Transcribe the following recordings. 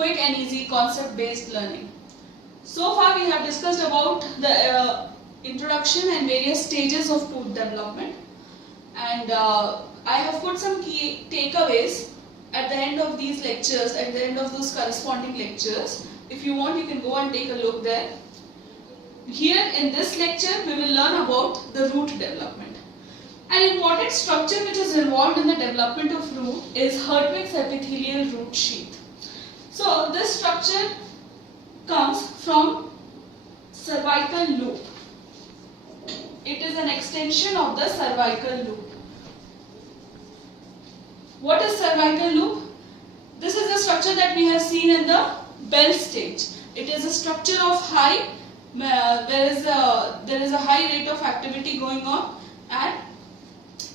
quick and easy concept based learning. So far we have discussed about the introduction and various stages of tooth development, and I have put some key takeaways at the end of these lectures, at the end of those corresponding lectures. If you want, you can go and take a look there. Here in this lecture we will learn about the root development. An important structure which is involved in the development of root is Hertwig's epithelial root sheath. So this structure comes from cervical loop. It is an extension of the cervical loop. What is cervical loop? This is the structure that we have seen in the Bell stage. It is a structure of high, there is a high rate of activity going on, and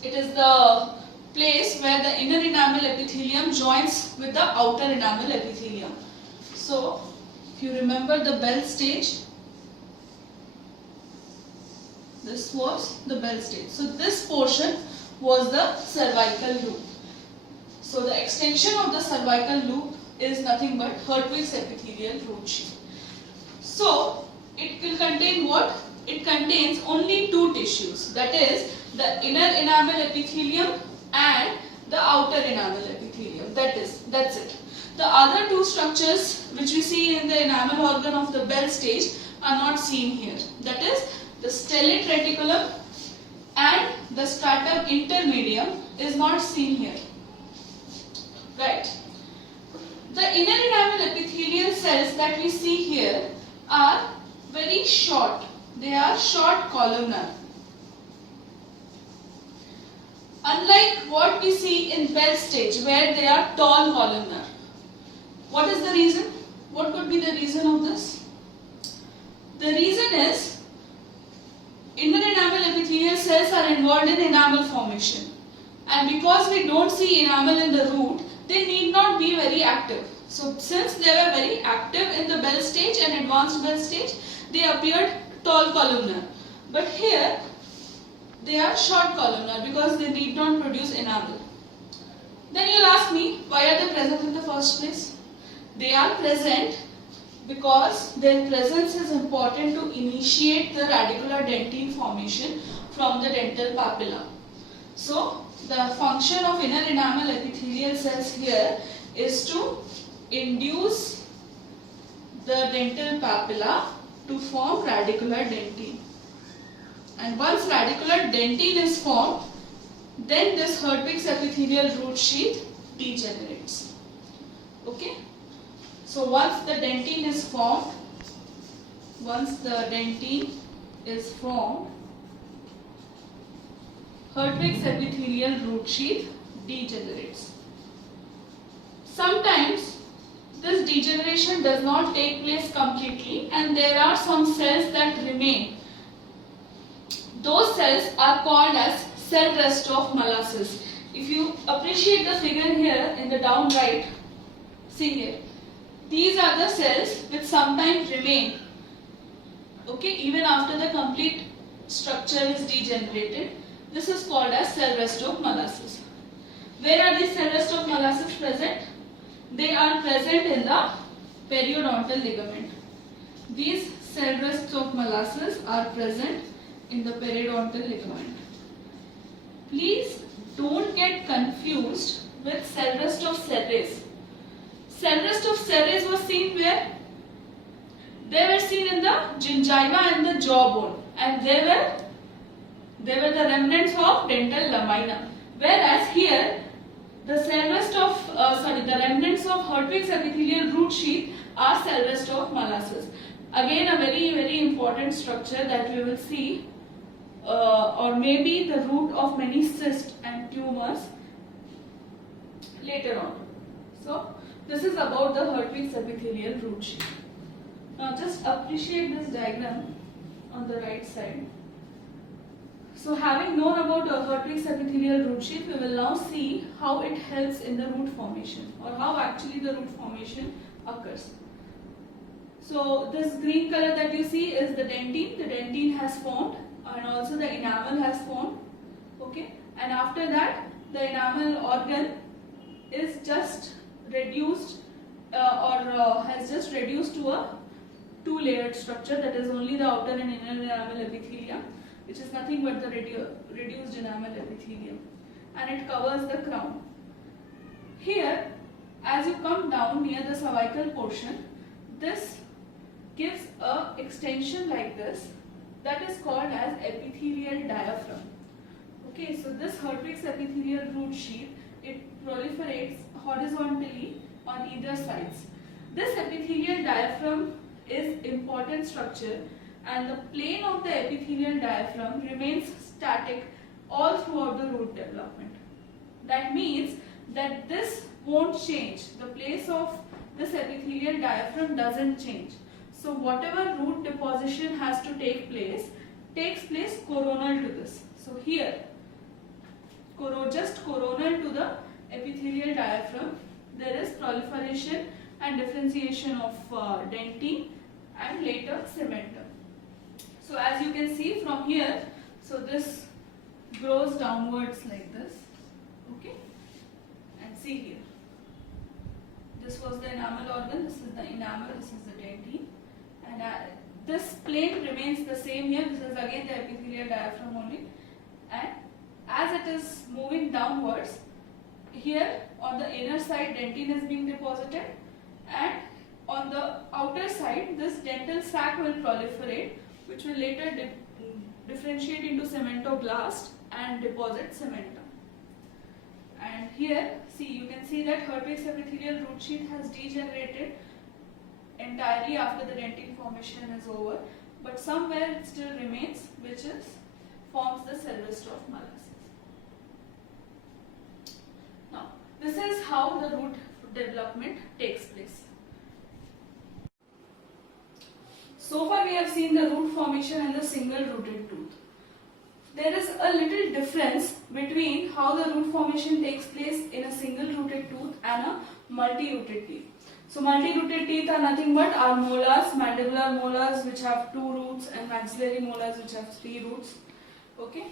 it is the place where the inner enamel epithelium joins with the outer enamel epithelium. So, if you remember the Bell stage, this was the Bell stage. So, this portion was the cervical loop. So, the extension of the cervical loop is nothing but Hertwig's epithelial root sheath. So, it will contain what? It contains only two tissues, that is the inner enamel epithelium and the outer enamel epithelium. That's it. The other two structures which we see in the enamel organ of the Bell stage are not seen here. That is the stellate reticulum and the stratum intermedium is not seen here. Right. The inner enamel epithelial cells that we see here are very short. They are short columnar. Unlike what we see in Bell stage where they are tall columnar. What is the reason? What could be the reason of this? The reason is inner enamel epithelial cells are involved in enamel formation, and because we don't see enamel in the root, they need not be very active. So since they were very active in the Bell stage and advanced Bell stage, they appeared tall columnar. But here they are short columnar because they need not produce enamel. Then you'll ask me, why are they present in the first place? They are present because their presence is important to initiate the radicular dentine formation from the dental papilla. So, the function of inner enamel epithelial cells here is to induce the dental papilla to form radicular dentine. And once radicular dentine is formed, then this Hertwig's epithelial root sheath degenerates. Okay? So once the dentine is formed, Hertwig's epithelial root sheath degenerates. Sometimes this degeneration does not take place completely, and there are some cells that remain. Those cells are called as cell rest of mollusses. If you appreciate the figure here in the down right, see here. These are the cells which sometimes remain, okay, even after the complete structure is degenerated. This is called as cell rest of mollusses. Where are these cell rest of mollusses present? They are present in the periodontal ligament. These cell rests of mollusses are present in the periodontal ligament. Please don't get confused with cell rest of Serres. Cell rest of Serres was seen where? They were seen in the gingiva and the jawbone, and they were the remnants of dental lamina. Whereas here, the remnants of Hertwig's epithelial root sheath are cell rest of mollusses. Again, a very, very important structure that we will see, or maybe the root of many cysts and tumors later on. So, this is about the Hertwig's epithelial root sheath. Now, just appreciate this diagram on the right side. So, having known about Hertwig's epithelial root sheath, we will now see how it helps in the root formation, or how actually the root formation occurs. So, this green color that you see is the dentine. The dentine has formed, and also the enamel has formed. Okay, and after that, the enamel organ is just reduced or has just reduced to a two-layered structure, that is only the outer and inner enamel epithelium, which is nothing but the reduced enamel epithelium, and it covers the crown. Here, as you come down near the cervical portion, this gives a extension like this, that is called as epithelial diaphragm. Okay, so this Hertwig's epithelial root sheath, it proliferates horizontally on either sides. This epithelial diaphragm is important structure, and the plane of the epithelial diaphragm remains static all throughout the root development. That means that this won't change. The place of this epithelial diaphragm doesn't change. So whatever root deposition has to take place takes place coronal to this. So here, just coronal to the epithelial diaphragm, there is proliferation and differentiation of dentine and later cementum. So as you can see from here, so this grows downwards like this. Okay, and see here, this was the enamel organ, this is the enamel, this is the dentine, and this plane remains the same here. This is again the epithelial diaphragm only, and as it is moving downwards, here on the inner side dentine is being deposited, and on the outer side this dental sac will proliferate, which will later differentiate into cementoblast and deposit cementum. And here, see, you can see that Hertwig's epithelial root sheath has degenerated entirely after the dentine formation is over, but somewhere it still remains, which forms the Sylvester of molluscs. Now, this is how the root development takes place. So far we have seen the root formation and the single rooted tooth. There is a little difference between how the root formation takes place in a single rooted tooth and a multi-rooted teeth. So multi-rooted teeth are nothing but our molars, mandibular molars which have 2 roots, and maxillary molars which have 3 roots. Okay.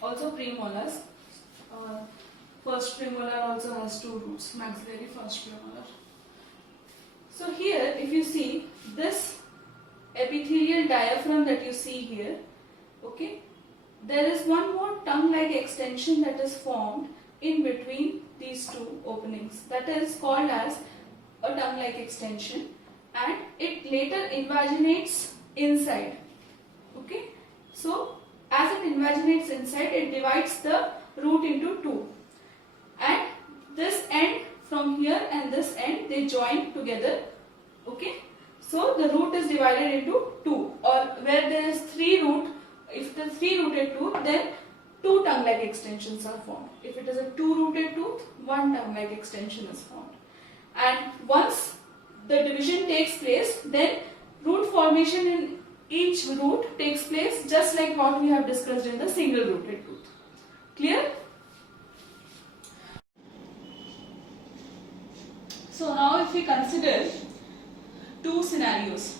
Also premolars. First premolar also has 2 roots, maxillary first premolar. So here, if you see this epithelial diaphragm that you see here, okay, there is one more tongue-like extension that is formed in between these 2 openings, that is called as a tongue-like extension, and it later invaginates inside. Okay, so as it invaginates inside, it divides the root into 2, and this end from here and this end, they join together. Okay, so the root is divided into 2, or where there is 3 root, if the 3 rooted tooth, then 2 tongue-like extensions are formed. If it is a 2 rooted tooth, 1 tongue-like extension is formed. And once the division takes place, then root formation in each root takes place just like what we have discussed in the single rooted tooth. Clear? So now if we consider 2 scenarios.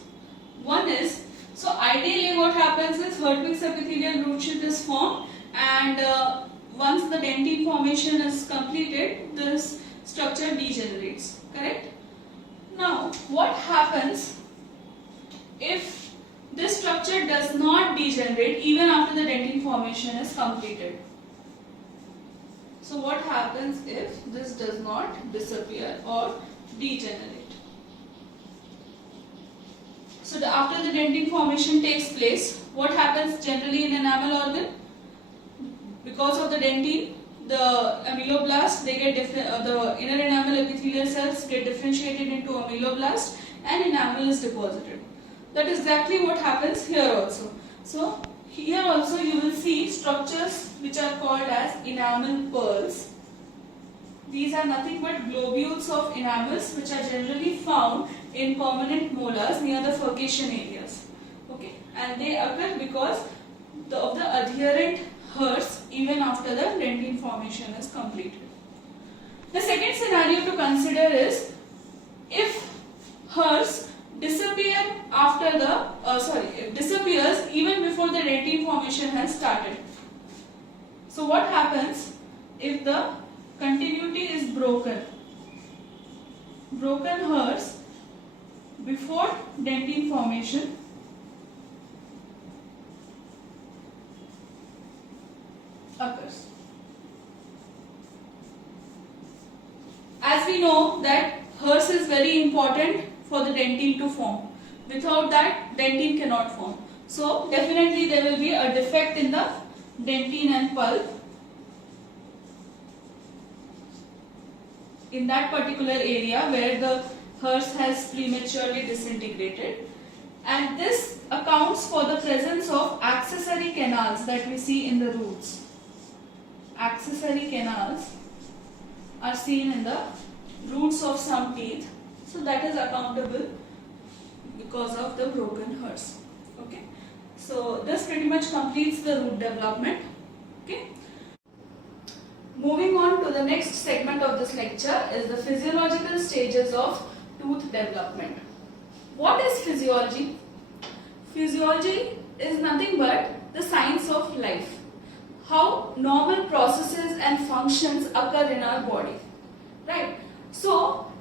One is, so ideally what happens is Hertwig's epithelial root sheath is formed, and once the dentine formation is completed, this structure degenerates, correct? Now what happens if this structure does not degenerate even after the dentine formation is completed? So what happens if this does not disappear or degenerate? So after the dentine formation takes place, what happens generally in enamel organ? Because of the dentine, the ameloblast, they get the inner enamel epithelial cells get differentiated into ameloblast, and enamel is deposited. That is exactly what happens here also. So here also you will see structures which are called as enamel pearls. These are nothing but globules of enamels which are generally found in permanent molars near the furcation areas. Okay, and they occur because of the adherent hairs even after the dentine formation is completed. The second scenario to consider is if hairs disappear after the disappears even before the dentine formation has started. So what happens if the continuity is broken? broken hairs before dentine formation occurs. As we know that hairs is very important for the dentine to form. Without that, dentine cannot form. So definitely there will be a defect in the dentine and pulp in that particular area where the hairs has prematurely disintegrated, and this accounts for the presence of accessory canals that we see in the roots. Accessory canals are seen in the roots of some teeth, so that is accountable because of the broken hairs. Okay, so this pretty much completes the root development. Okay. Moving on to the next segment of this lecture is the physiological stages of tooth development. What is physiology? Physiology is nothing but the science of life. How normal processes and functions occur in our body. Right? So,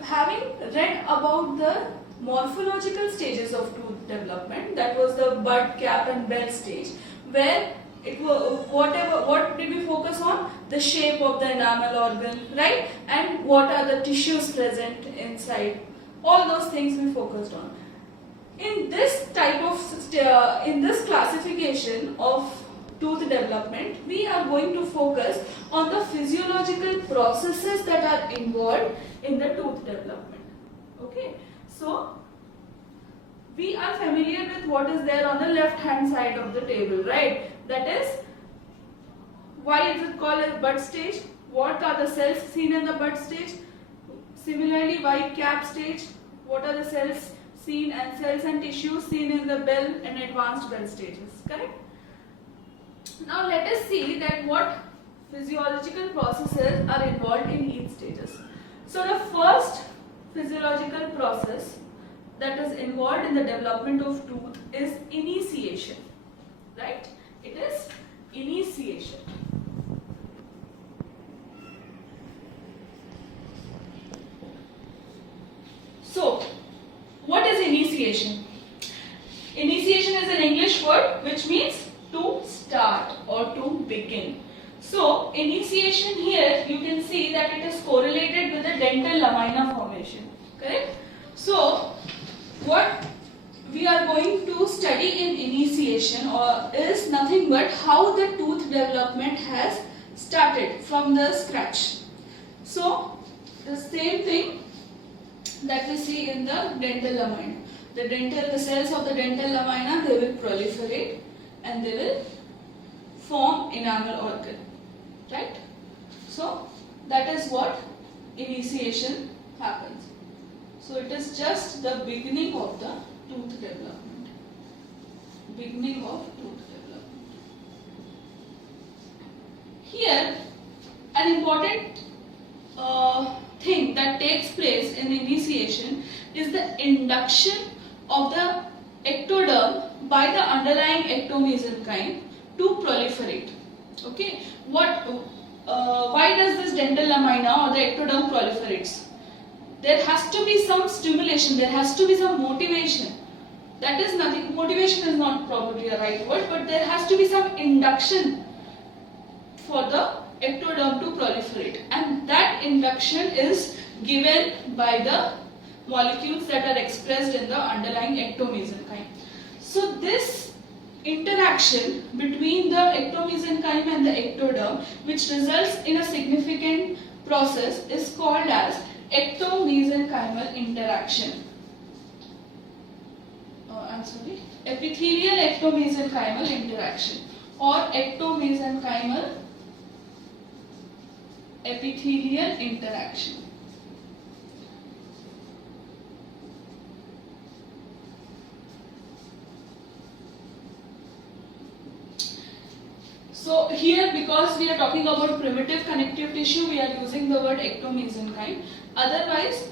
having read about the morphological stages of tooth development, that was the bud, cap and bell stage, where it was what did we focus on? The shape of the enamel organ, right? And what are the tissues present inside? All those things we focused on. In this type of in this classification of tooth development, we are going to focus on the physiological processes that are involved in the tooth development. Okay, so we are familiar with what is there on the left hand side of the table, right? That is, why is it called as bud stage? What are the cells seen in the bud stage? Similarly, why cap stage? What are the cells seen and cells and tissues seen in the bell and advanced bell stages? Correct? Now let us see that what physiological processes are involved in each stages. So the first physiological process that is involved in the development of tooth is initiation. Right? It is initiation. So, what is initiation? Initiation is an English word which means to start or to begin. So, initiation here you can see that it is correlated with the dental lamina formation. Correct? So, what we are going to study in initiation is nothing but how the tooth development has started from the scratch. So, the same thing that we see in the dental lamina. The cells of the dental lamina, they will proliferate and they will form enamel organ. Right? So, that is what initiation happens. So, it is just the beginning of the tooth development. Beginning of tooth development. Here, an important thing that takes place in initiation is the induction of the ectoderm by the underlying ectomesenchyme to proliferate. Okay, why does this dental lamina or the ectoderm proliferates? There has to be some stimulation, there has to be some motivation. That is nothing, motivation is not probably a right word, but there has to be some induction for the ectoderm to proliferate, and that induction is given by the molecules that are expressed in the underlying ectomesenchyme. So this interaction between the ectomesenchyme and the ectoderm, which results in a significant process, is called as ectomesenchymal interaction. Epithelial ectomesenchymal interaction or ectomesenchymal epithelial interaction. So here, because we are talking about primitive connective tissue, we are using the word ectomesenchyme. Otherwise,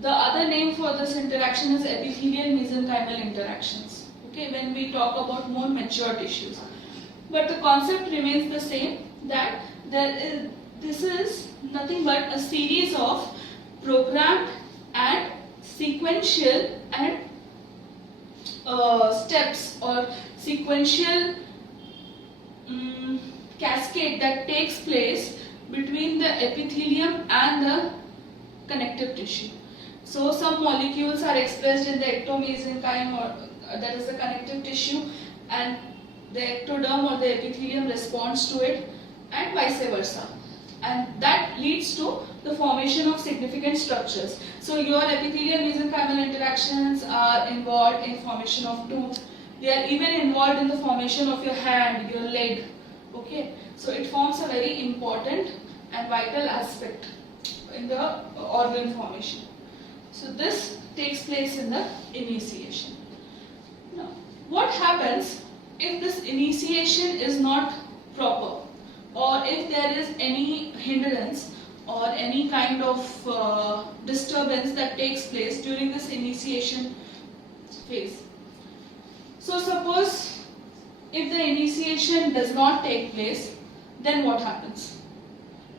the other name for this interaction is epithelial mesenchymal interactions. Okay, when we talk about more mature tissues. But the concept remains the same, that this is nothing but a series of programmed and sequential and steps or sequential cascade that takes place between the epithelium and the connective tissue. So some molecules are expressed in the ectomesenchyme, or that is the connective tissue, and the ectoderm or the epithelium responds to it, and vice versa. And that leads to the formation of significant structures. So your epithelial mesenchymal interactions are involved in formation of tooth. They are even involved in the formation of your hand, your leg. Okay, so it forms a very important and vital aspect in the organ formation. So this takes place in the initiation. Now, what happens if this initiation is not proper, or if there is any hindrance or any kind of disturbance that takes place during this initiation phase? So suppose if the initiation does not take place, then what happens?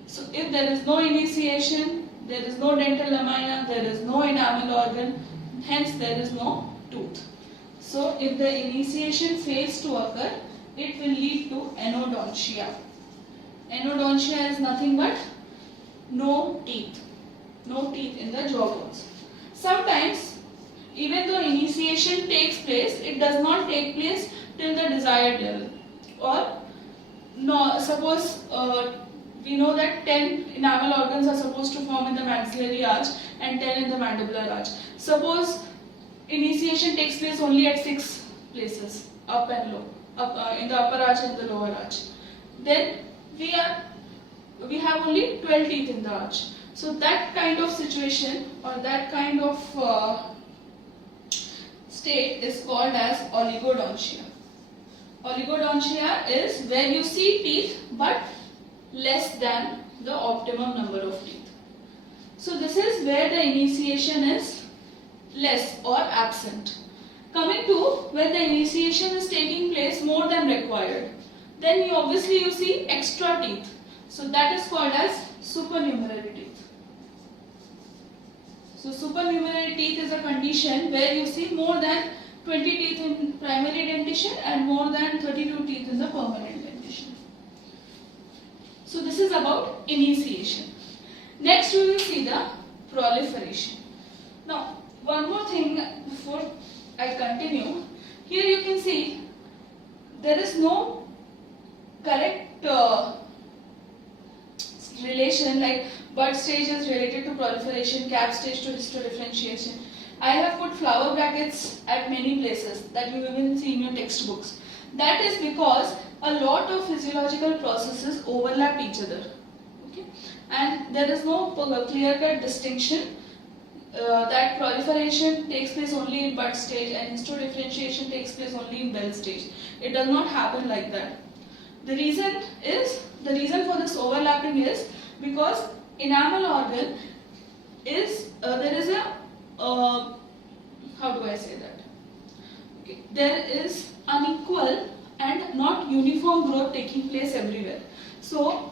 So if there is no initiation, there is no dental lamina, there is no enamel organ, hence there is no tooth. So if the initiation fails to occur, it will lead to anodontia. Anodontia is nothing but no teeth in the jawbones. Sometimes, even though initiation takes place, it does not take place till the desired level. Or no, suppose we know that 10 enamel organs are supposed to form in the maxillary arch and 10 in the mandibular arch. Suppose initiation takes place only at 6 places, up and low, in the upper arch and the lower arch. Then we have only 12 teeth in the arch. So that kind of situation or that kind of state is called as oligodontia. Oligodontia is where you see teeth but less than the optimum number of teeth. So this is where the initiation is less or absent. Coming to where the initiation is taking place more than required, then you see extra teeth. So that is called as supernumerary teeth. So supernumerary teeth is a condition where you see more than 20 teeth in primary dentition and more than 32 teeth in the permanent dentition. So this is about initiation. Next we will see the proliferation. Now one more thing before I continue. Here you can see there is no correct relation, like bud stage is related to proliferation, cap stage to histodifferentiation. I have put flower brackets at many places that you even see in your textbooks. That is because a lot of physiological processes overlap each other. Okay? And there is no clear-cut distinction that proliferation takes place only in bud stage and histodifferentiation takes place only in bell stage. It does not happen like that. The reason for this overlapping is because enamel organ is there is a how do I say that? Okay. There is unequal and not uniform growth taking place everywhere. So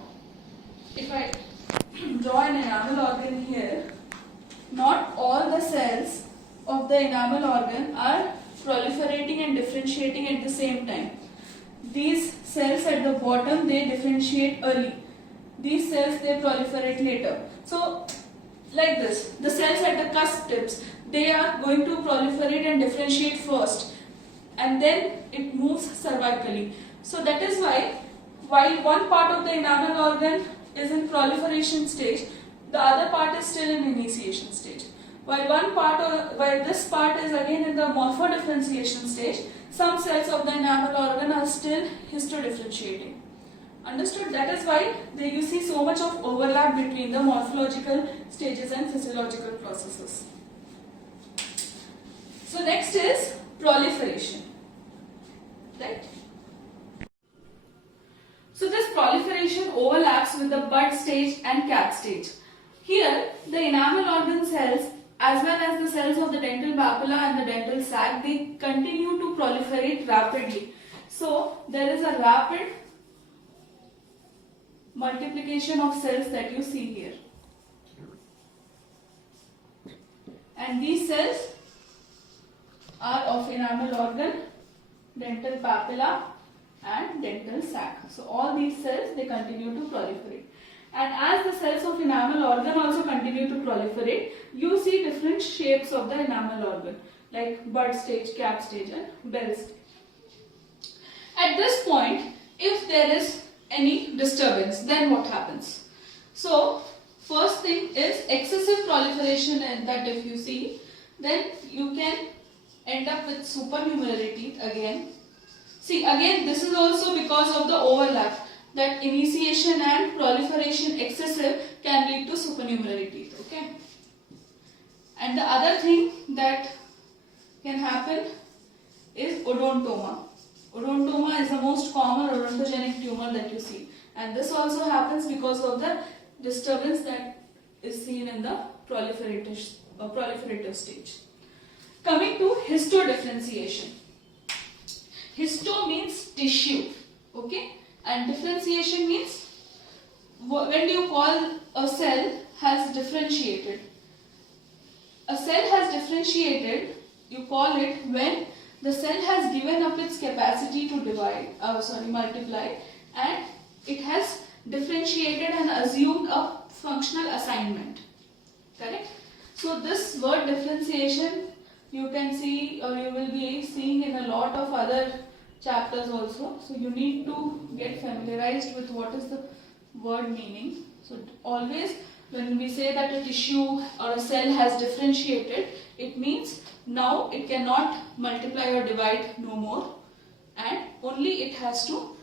if I draw an enamel organ here, not all the cells of the enamel organ are proliferating and differentiating at the same time. These cells at the bottom, they differentiate early. These cells, they proliferate later. So like this, the cells at the cusp tips, they are going to proliferate and differentiate first, and then it moves cervically. So that is why, while one part of the enamel organ is in proliferation stage, the other part is still in initiation stage. While this part is again in the morphodifferentiation stage, some cells of the enamel organ are still histodifferentiating. Understood? That is why you see so much of overlap between the morphological stages and physiological processes. So next is proliferation. Right? So this proliferation overlaps with the bud stage and cap stage. Here, the enamel organ cells as well as the cells of the dental papilla and the dental sac, they continue to proliferate rapidly. So there is a rapid multiplication of cells that you see here. and these cells are of enamel organ, dental papilla and dental sac. So all these cells, they continue to proliferate. And as the cells of enamel organ also continue to proliferate, you see different shapes of the enamel organ like bud stage, cap stage and bell stage. At this point, if there is any disturbance, then what happens? So first thing is excessive proliferation, and that if you see, then you can end up with supernumerary teeth again. See, again this is also because of the overlap, that initiation and proliferation excessive can lead to supernumerary teeth. Okay. And the other thing that can happen is odontoma. Odontoma is the most common odontogenic tumor that you see, and this also happens because of the disturbance that is seen in the proliferative stage. Coming to histodifferentiation. Histo means tissue, okay, and differentiation means when do you call a cell has differentiated. A cell has differentiated, you call it when the cell has given up its capacity to multiply, and it has differentiated and assumed a functional assignment. Correct? So this word differentiation you can see, or you will be seeing in a lot of other chapters also. So you need to get familiarized with what is the word meaning. So always when we say that a tissue or a cell has differentiated, it means now it cannot multiply or divide no more, and only it has to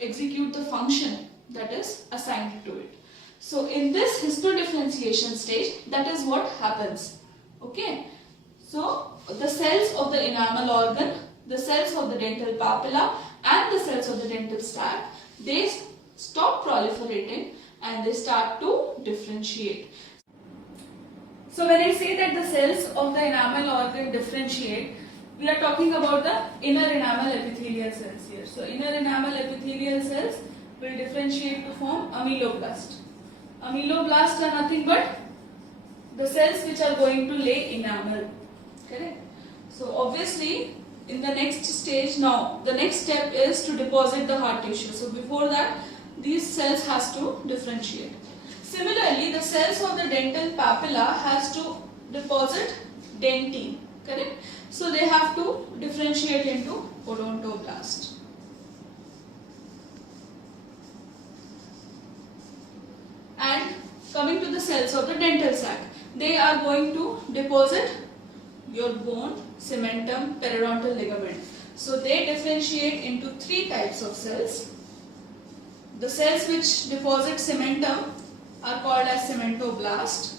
execute the function that is assigned to it. So in this histodifferentiation stage, that is what happens. Okay. So the cells of the enamel organ, the cells of the dental papilla and the cells of the dental sac, they stop proliferating and they start to differentiate. So when I say that the cells of the enamel organ differentiate, we are talking about the inner enamel epithelial cells here. So inner enamel epithelial cells will differentiate to form ameloblast. Ameloblast are nothing but the cells which are going to lay enamel. Correct? So obviously in the next stage, now the next step is to deposit the hard tissue. So before that, these cells has to differentiate. Similarly, the cells of the dental papilla has to deposit dentine. Correct? So they have to differentiate into odontoblast. And coming to the cells of the dental sac, they are going to deposit your bone, cementum, periodontal ligament. So they differentiate into three types of cells. The cells which deposit cementum are called as cementoblast.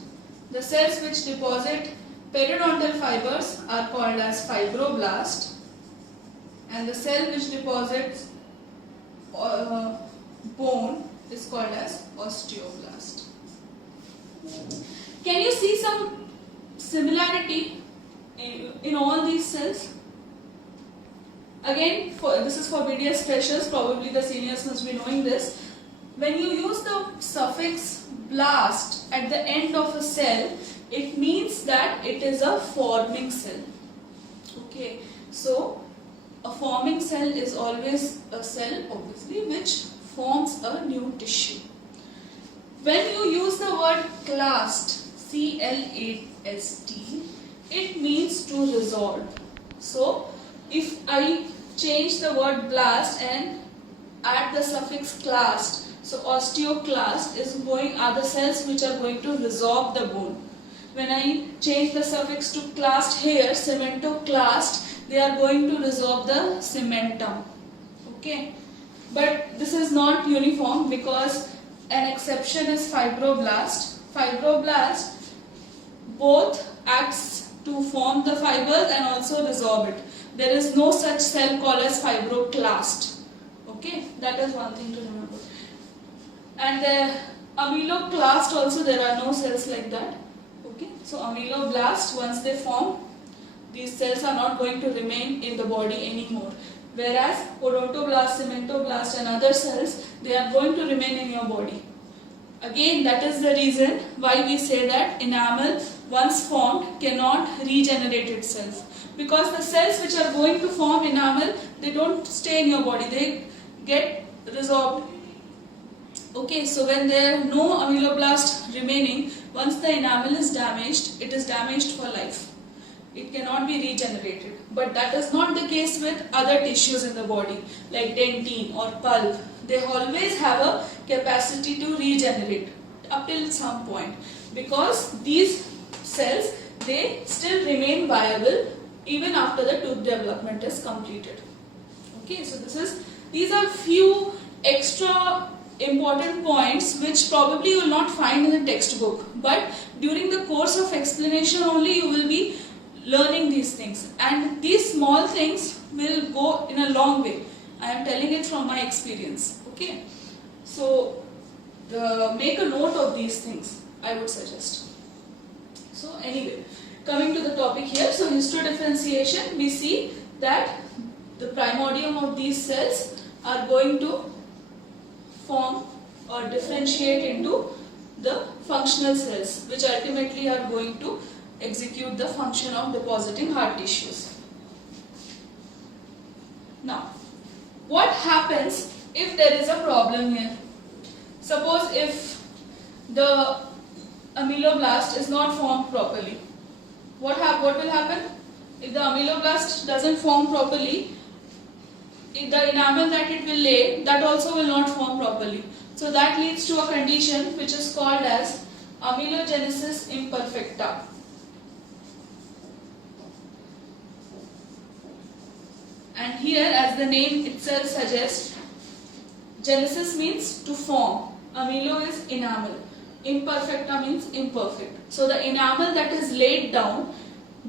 The cells which deposit periodontal fibers are called as fibroblast. And the cell which deposits bone is called as osteoblast. Can you see some similarity in all these cells? Again, this is for BDS freshers, probably the seniors must be knowing this. When you use the suffix blast at the end of a cell, it means that it is a forming cell. Okay, so a forming cell is always a cell, obviously, which forms a new tissue. When you use the word clast, C-L-A-S-T, it means to resolve. So if I change the word blast and add the suffix clast, so osteoclast are the cells which are going to resorb the bone. When I change the suffix to clast here, cementoclast, they are going to resorb the cementum. Okay, but this is not uniform because an exception is fibroblast. Fibroblast both acts to form the fibers and also resorb it. There is no such cell called as fibroclast. Okay, that is one thing to remember. And the ameloclast also, there are no cells like that. Okay, so ameloblast, once they form, these cells are not going to remain in the body anymore. Whereas odontoblast, cementoblast and other cells, they are going to remain in your body. Again, that is the reason why we say that enamel once formed cannot regenerate itself, because the cells which are going to form enamel, they don't stay in your body, they get resorbed. Okay, so when there are no ameloblast remaining, once the enamel is damaged, it is damaged for life. It cannot be regenerated. But that is not the case with other tissues in the body, like dentine or pulp. They always have a capacity to regenerate up till some point, because these cells, they still remain viable even after the tooth development is completed. Okay, so these are few extra important points which probably you will not find in the textbook, but during the course of explanation only you will be learning these things, and these small things will go in a long way. I am telling it from my experience. Okay, so make a note of these things, I would suggest. So anyway, coming to the topic here, so histodifferentiation, we see that the primordium of these cells are going to form or differentiate into the functional cells, which ultimately are going to execute the function of depositing hard tissues. Now, what happens if there is a problem here? Suppose if the ameloblast is not formed properly. What will happen? If the ameloblast doesn't form properly, if the enamel that it will lay, that also will not form properly. So that leads to a condition which is called as amelogenesis imperfecta. And here, as the name itself suggests, genesis means to form, amelo is enamel, imperfecta means imperfect. So the enamel that is laid down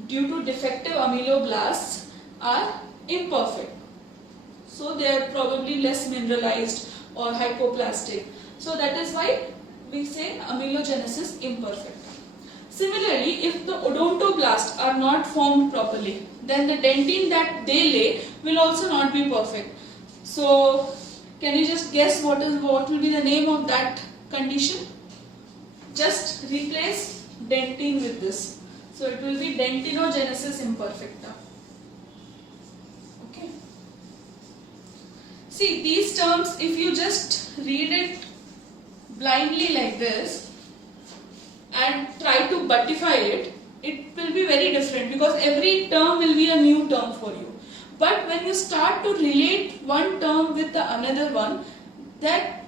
due to defective ameloblasts are imperfect. So they are probably less mineralized or hypoplastic. So that is why we say amelogenesis imperfecta. Similarly, if the odontoblasts are not formed properly, then the dentine that they lay will also not be perfect. So can you just guess what will be the name of that condition? Just replace dentine with this. So it will be dentinogenesis imperfecta. Okay. See, these terms, if you just read it blindly like this and try to buttify it, it will be very different, because every term will be a new term for you. But when you start to relate one term with the another one, that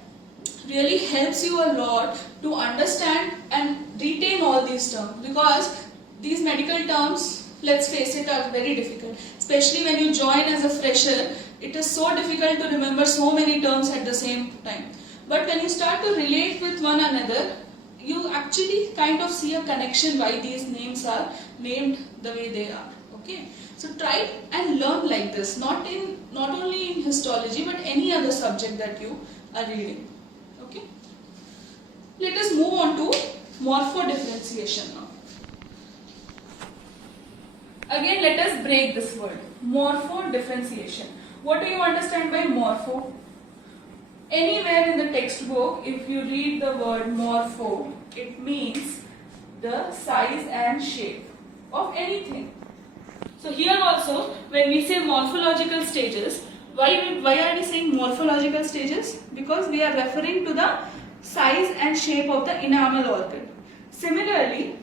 really helps you a lot to understand and retain all these terms, because these medical terms, let's face it, are very difficult. Especially when you join as a fresher, it is so difficult to remember so many terms at the same time. But when you start to relate with one another, you actually kind of see a connection why these names are named the way they are. Okay, so try and learn like this, not only in histology but any other subject that you are reading. Okay, let us move on to morphodifferentiation now. Again, let us break this word, morphodifferentiation. What do you understand by morpho? Anywhere in the textbook, if you read the word morpho, it means the size and shape of anything. So here also, when we say morphological stages, why are we saying morphological stages? Because we are referring to the size and shape of the enamel organ. Similarly,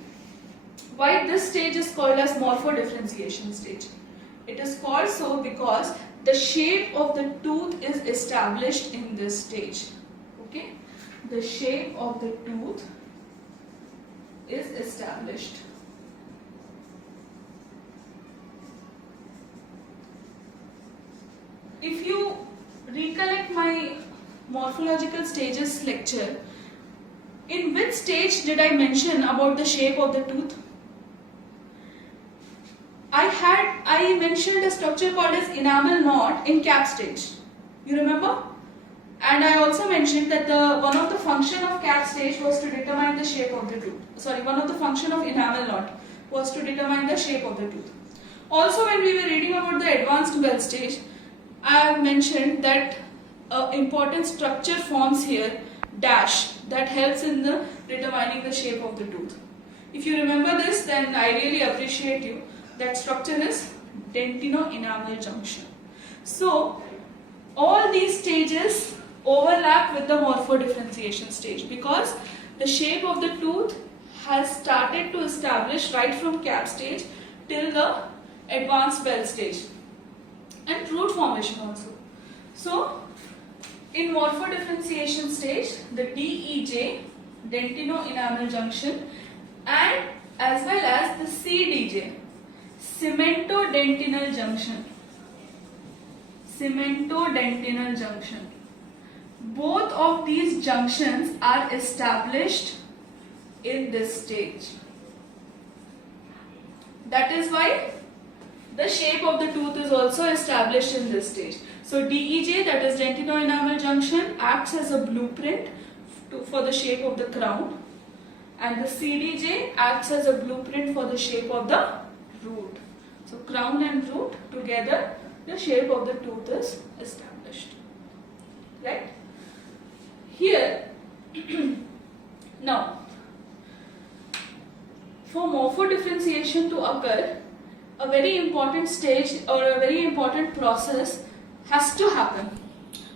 why this stage is called as morphodifferentiation stage? It is called so because the shape of the tooth is established in this stage. Okay, the shape of the tooth is established. If you recollect my morphological stages lecture, in which stage did I mention about the shape of the tooth? I mentioned a structure called as enamel knot in cap stage. You remember? And I also mentioned that one of the function of cap stage was to determine the shape of the tooth. Sorry, one of the function of enamel knot was to determine the shape of the tooth. Also, when we were reading about the advanced bell stage, I have mentioned that important structure forms here dash that helps in the determining the shape of the tooth. If you remember this, then I really appreciate you. That structure is dentino-enamel junction. So all these stages overlap with the morphodifferentiation stage because the shape of the tooth has started to establish right from cap stage till the advanced bell stage, and root formation also. So in morphodifferentiation stage, the DEJ, dentino-enamel junction, and as well as the CDJ, cemento-dentinal junction, cemento-dentinal junction. Both of these junctions are established in this stage. That is why the shape of the tooth is also established in this stage. So DEJ, that is dentino-enamel junction, acts as a blueprint for the shape of the crown, and the CDJ acts as a blueprint for the shape of the root. So crown and root together, the shape of the tooth is established. Right? Here, now, for morphodifferentiation to occur, a very important stage or a very important process has to happen.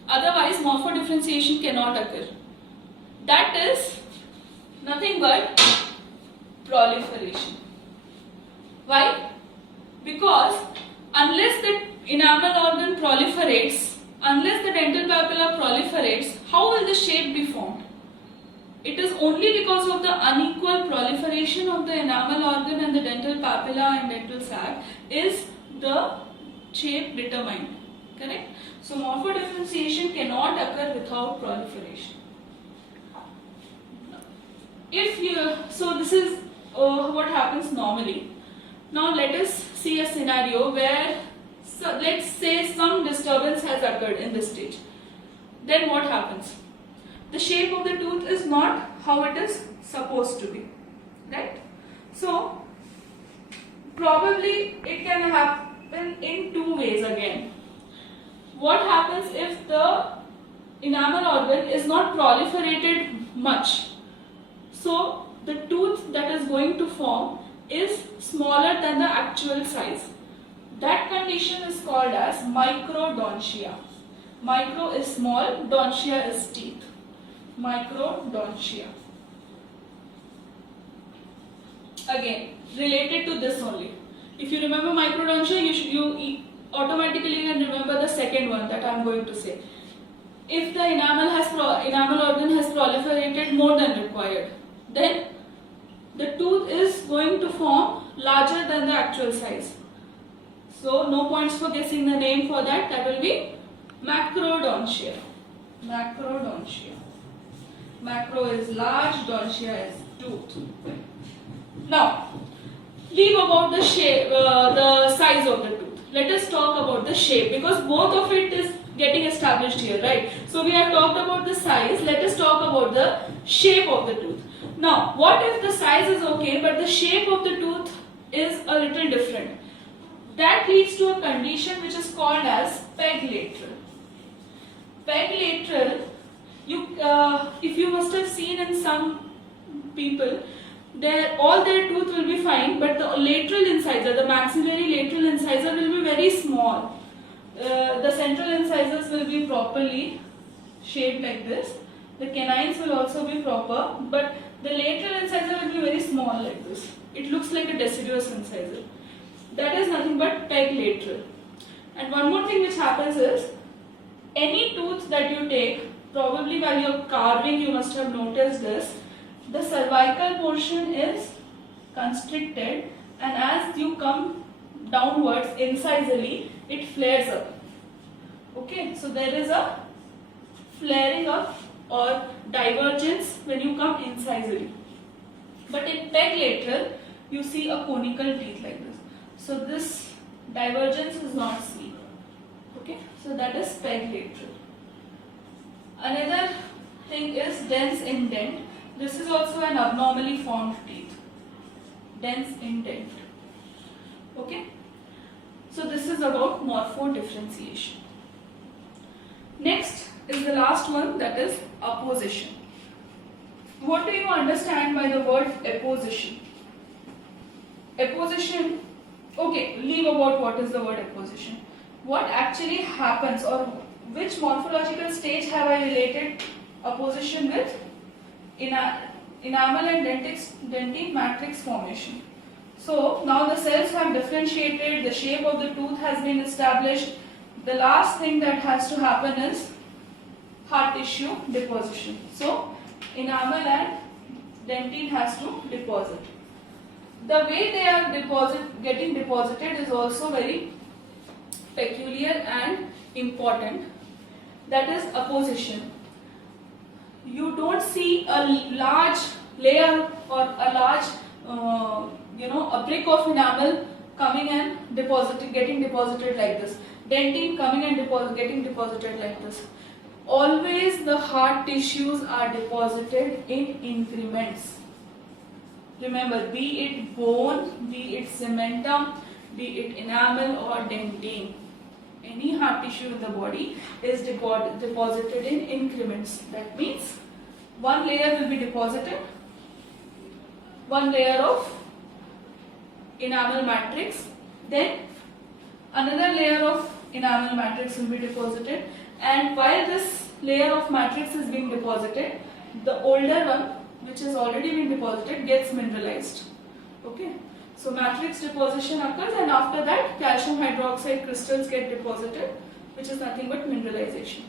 Otherwise, morphodifferentiation cannot occur. That is nothing but proliferation. Why? Because unless the enamel organ proliferates, unless the dental papilla proliferates, how will the shape be formed? It is only because of the unequal proliferation of the enamel organ and the dental papilla and dental sac is the shape determined. Correct? So morphodifferentiation cannot occur without proliferation. So this is what happens normally. Now let us see a scenario where, so let's say some disturbance has occurred in this stage. Then what happens? The shape of the tooth is not how it is supposed to be, right? So probably it can happen in two ways again. What happens if the enamel organ is not proliferated much? So the tooth that is going to form is smaller than the actual size. That condition is called as microdontia. Micro is small, dontia is teeth. Microdontia. Again, related to this only. If you remember microdontia, you automatically can remember the second one that I am going to say. If the enamel organ has proliferated more than required, then the tooth is going to form larger than the actual size. So no points for guessing the name for that. That will be macrodontia. Macrodontia. Macro is large, dontia is tooth. Now, leave about the shape, the size of the tooth. Let us talk about the shape because both of it is getting established here, right? So we have talked about the size. Let us talk about the shape of the tooth. Now, what if the size is okay, but the shape of the tooth is a little different? That leads to a condition which is called as peg lateral. Peg lateral, if you must have seen in some people, all their tooth will be fine, but the lateral incisor, the maxillary lateral incisor will be very small. The central incisors will be properly shaped like this. The canines will also be proper, but the lateral incisor will be very small like this. It looks like a deciduous incisor. That is nothing but peg lateral. And one more thing which happens is, any tooth that you take, probably while you are carving you must have noticed this, the cervical portion is constricted, and as you come downwards incisally, it flares up. Okay, so there is a flaring up or divergence when you come incisally. But in peg lateral, you see a conical teeth like this. So this divergence is not seen. Okay, so that is peg lateral. Another thing is dense indent. This is also an abnormally formed teeth. Dense indent. Okay, so this is about morphodifferentiation. Next is the last one, that is apposition. what do you understand by the word apposition? Apposition, okay, leave about what is the word apposition. What actually happens, or which morphological stage have I related apposition with? Enamel and dentine matrix formation. So now the cells have differentiated, the shape of the tooth has been established. The last thing that has to happen is hard tissue deposition. So enamel and dentine has to deposit. The way they are getting deposited is also very peculiar and important. That is apposition. You don't see a large layer or a large a brick of enamel coming and getting deposited like this. Dentine coming and getting deposited like this. Always the hard tissues are deposited in increments. Remember, be it bone, be it cementum, be it enamel or dentine. Any hard tissue in the body is deposited in increments. That means one layer will be deposited, one layer of enamel matrix, then another layer of enamel matrix will be deposited, and while this layer of matrix is being deposited, the older one which has already been deposited gets mineralized. Okay, so matrix deposition occurs, and after that calcium hydroxide crystals get deposited, which is nothing but mineralization.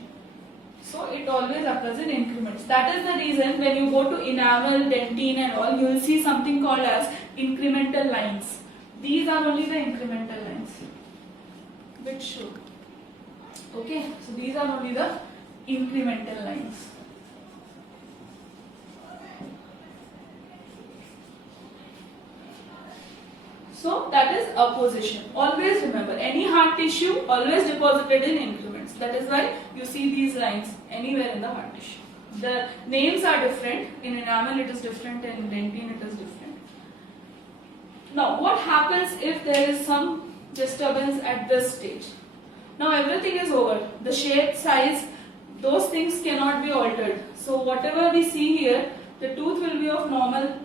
So it always occurs in increments. That is the reason when you go to enamel, dentine and all, you will see something called as incremental lines. These are only the incremental lines which show. Okay, so these are only the incremental lines. So that is apposition. Always remember, any hard tissue always deposited in increments. That is why you see these lines anywhere in the hard tissue. The names are different. In enamel it is different, and in dentine it is different. Now what happens if there is some disturbance at this stage? Now everything is over. The shape, size, those things cannot be altered. So whatever we see here, the tooth will be of normal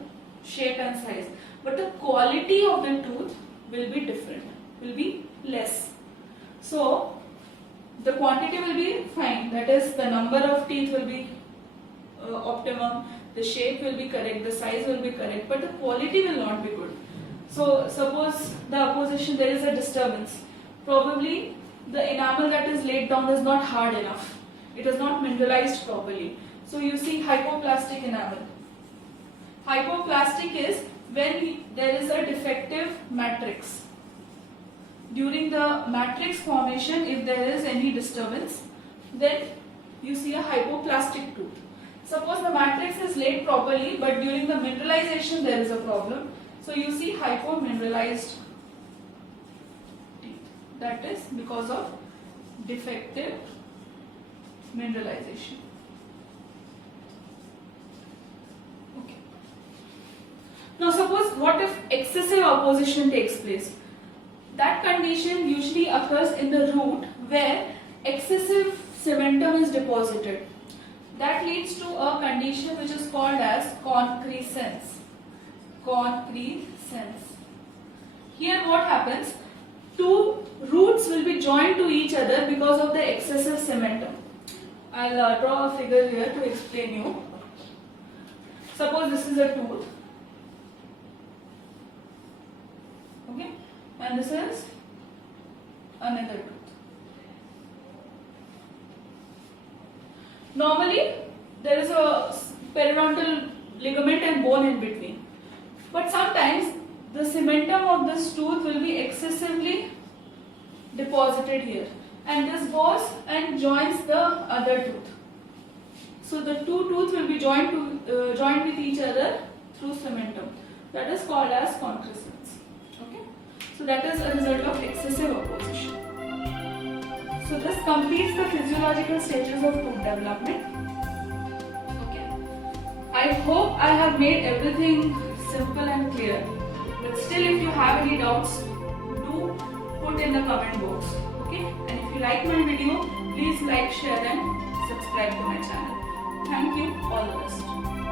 shape and size. But the quality of the tooth will be different, will be less. So the quantity will be fine, that is the number of teeth will be optimum, the shape will be correct, the size will be correct, but the quality will not be good. So suppose the apposition, there is a disturbance. Probably the enamel that is laid down is not hard enough. It is not mineralized properly. So you see hypoplastic enamel. Hypoplastic is when there is a defective matrix. During the matrix formation, if there is any disturbance, then you see a hypoplastic tooth. Suppose the matrix is laid properly, but during the mineralization there is a problem. So you see hypomineralized teeth. That is because of defective mineralization. Okay. Now suppose what if excessive apposition takes place? That condition usually occurs in the root where excessive cementum is deposited. That leads to a condition which is called as concrescence. Concrescence. Here what happens? Two roots will be joined to each other because of the excessive cementum. I'll draw a figure here to explain you. Suppose this is a tooth. Okay, and this is another tooth. Normally there is a periodontal ligament and bone in between, but sometimes the cementum of this tooth will be excessively deposited here, and this goes and joins the other tooth. So the two tooths will be joined with each other through cementum. That is called as concrescence. Okay, so that is a result of excessive apposition. So this completes the physiological stages of tooth development. Okay, I hope I have made everything simple and clear. But still, if you have any doubts, do put in the comment box. Okay, and if you like my video, please like, share and subscribe to my channel. Thank you. All the best.